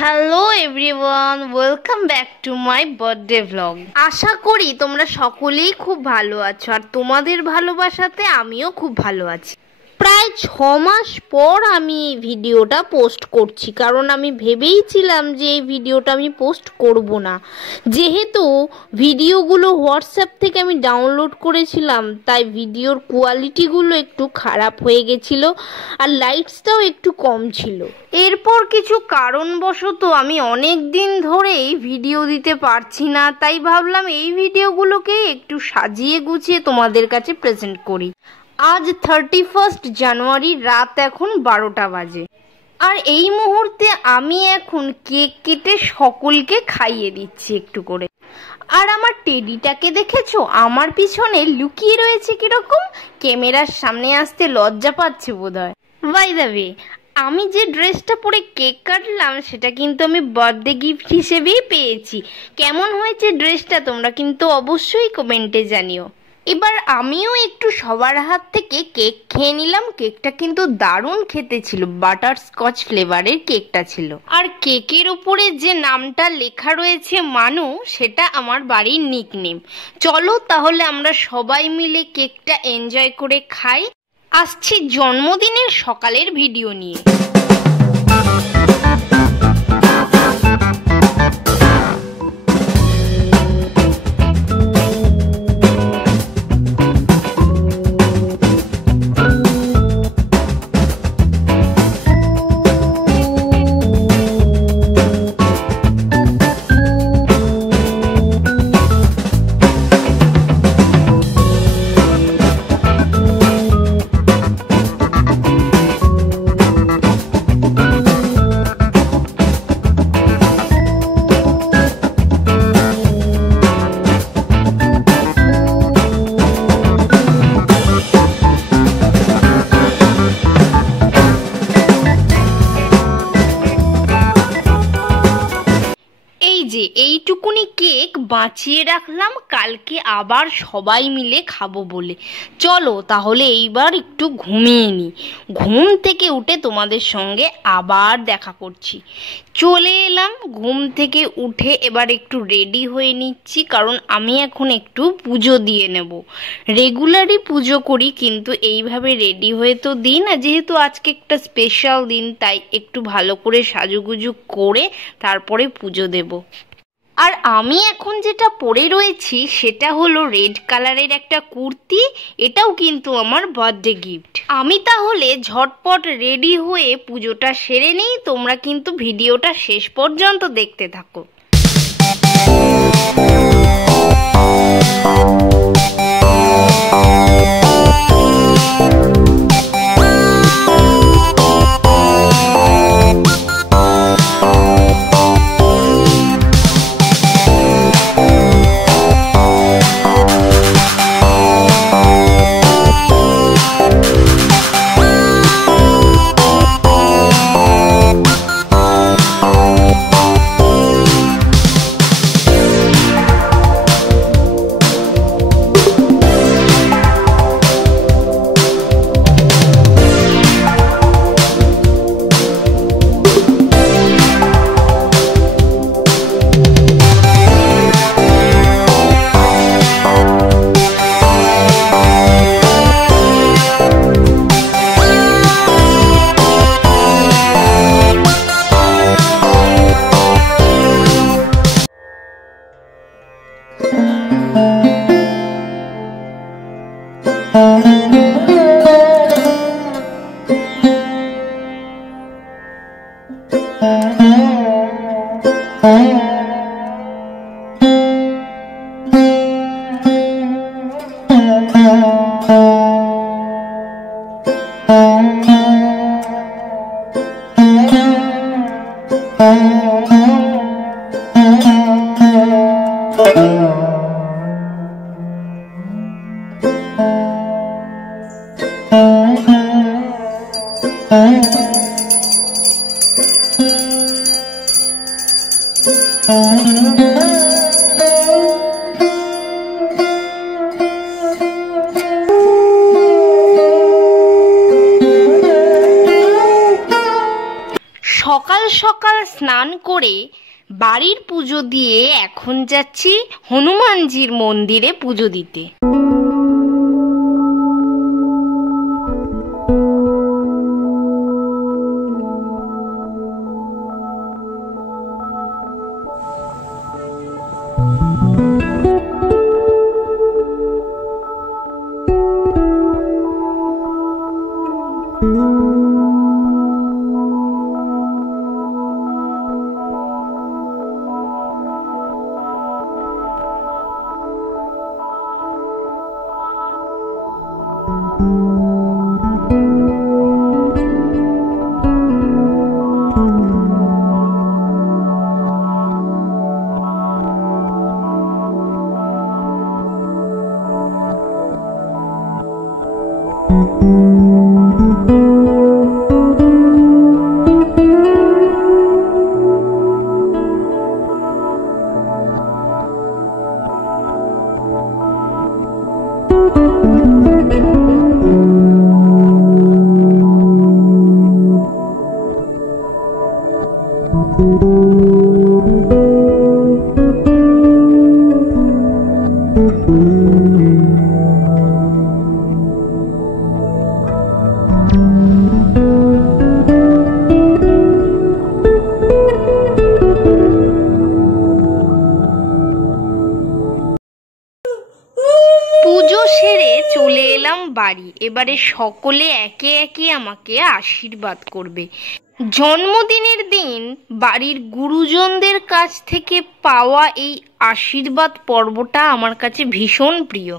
Hello everyone, welcome back to my birthday vlog. আশা করি তোমরা সকলেই খুব ভালো আছো, আর তোমাদের ভালোবাসাতে আমিও খুব ভালো আছি। প্রায় 6 মাস পর আমি ভিডিওটা পোস্ট করছি, কারণ আমি ভেবেইছিলাম যে এই ভিডিওটা আমি পোস্ট করব না, যেহেতু ভিডিওগুলো হোয়াটসঅ্যাপ থেকে আমি ডাউনলোড করেছিলাম, তাই ভিডিওর কোয়ালিটিগুলো একটু খারাপ হয়ে গেছিল আর লাইটসটাও একটু কম ছিল। এরপর কিছু কারণবশত আমি অনেক দিন ধরেই ভিডিও দিতে পারছি না, তাই ভাবলাম এই ভিডিওগুলোকে একটু সাজিয়ে গুছিয়ে তোমাদের কাছে প্রেজেন্ট করি। আজ 31 জানুয়ারি, রাত এখন 12টা বাজে, আর এই মুহূর্তে আমি এখন কেক কেটে সকলকে খাইয়ে দিচ্ছি একটু করে। আর আমার টেডিটাকে দেখেছো, আমার পিছনে লুকিয়ে রয়েছে কিরকম, ক্যামেরার সামনে আসতে লজ্জা পাচ্ছে বোধহয়। বাই দ্য ওয়ে, আমি যে ড্রেসটা পরে কেক কাটলাম সেটা কিন্তু আমি বার্থডে গিফট হিসেবেই পেয়েছি। কেমন হয়েছে ড্রেসটা তোমরা কিন্তু অবশ্যই কমেন্টে জানিও। এবার আমিও একটু সবার হাত থেকে কেক খেয়ে নিলাম। কেকটা কিন্তু দারুণ খেতে ছিল, বাটার স্কচ ফ্লেভারের কেকটা ছিল। আর কেকের উপরে যে নামটা লেখা রয়েছে মানু, সেটা আমার বাড়ির নিকনেম। চলো তাহলে আমরা সবাই মিলে কেকটা এনজয় করে খাই। আসছি জন্মদিনের সকালের ভিডিও নিয়ে। এইটুকুনি কেক বাঁচিয়ে রাখলাম কালকে আবার সবাই মিলে খাবো বলে। চলো তাহলে এইবার একটু ঘুমিয়ে নিই, ঘুম থেকে উঠে তোমাদের সঙ্গে আবার দেখা করছি। চলে এলাম ঘুম থেকে উঠে, এবার একটু রেডি হয়ে নিচ্ছি, কারণ আমি এখন একটু পুজো দিয়ে নেব। রেগুলারই পুজো করি, কিন্তু এইভাবে রেডি হয়ে তো দিই না, যেহেতু আজকে একটা স্পেশাল দিন, তাই একটু ভালো করে সাজুগুজু করে তারপরে পুজো দেব। আর আমি এখন যেটা পরে রয়েছি সেটা হলো রেড কালারের একটা কুর্তি, এটাও কিন্তু আমার বার্থডে গিফট। আমি তাহলে ঝটপট রেডি হয়ে পুজোটা সেরে নিই, তোমরা কিন্তু ভিডিওটা শেষ পর্যন্ত দেখতে থাকো। সকাল সকাল সকাল স্নান করে বাড়ির পুজো দিয়ে এখন যাচ্ছি হনুমানজির মন্দিরে পুজো দিতে। পুজো সেরে চলে এলাম বাড়ি। এবারে সকলে একে একে আমাকে আশীর্বাদ করবে। জন্মদিনের দিন বাড়ির গুরুজনদের কাছ থেকে পাওয়া এই আশীর্বাদ পর্বটা আমার কাছে ভীষণ প্রিয়।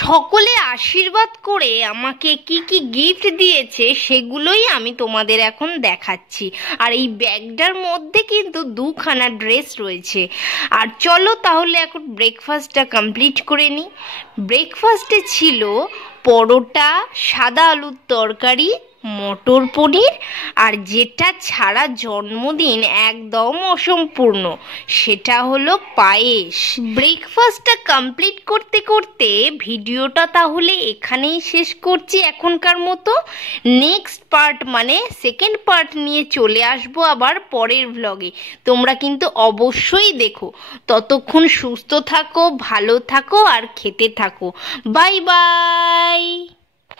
সকলে আশীর্বাদ করে আমাকে কি কি গিফট দিয়েছে সেগুলোই আমি তোমাদের এখন দেখাচ্ছি। আর এই ব্যাগটার মধ্যে কিন্তু দুখানা ড্রেস রয়েছে। আর চলো তাহলে এখন ব্রেকফাস্টটা কমপ্লিট করে নিই। ব্রেকফাস্টে ছিল পরোটা, সাদা আলুর তরকারি, মটর পনির, আর যেটা ছাড়া জন্মদিন একদম অসম্পূর্ণ সেটা হলো পায়েস। ব্রেকফাস্টটা কমপ্লিট করতে করতে ভিডিওটা তাহলে এখানেই শেষ করছি এখনকার মতো। নেক্সট পার্ট মানে সেকেন্ড পার্ট নিয়ে চলে আসবো আবার পরের ভ্লগে। তোমরা কিন্তু অবশ্যই দেখো। ততক্ষণ সুস্থ থাকো, ভালো থাকো আর খেতে থাকো। Bye bye.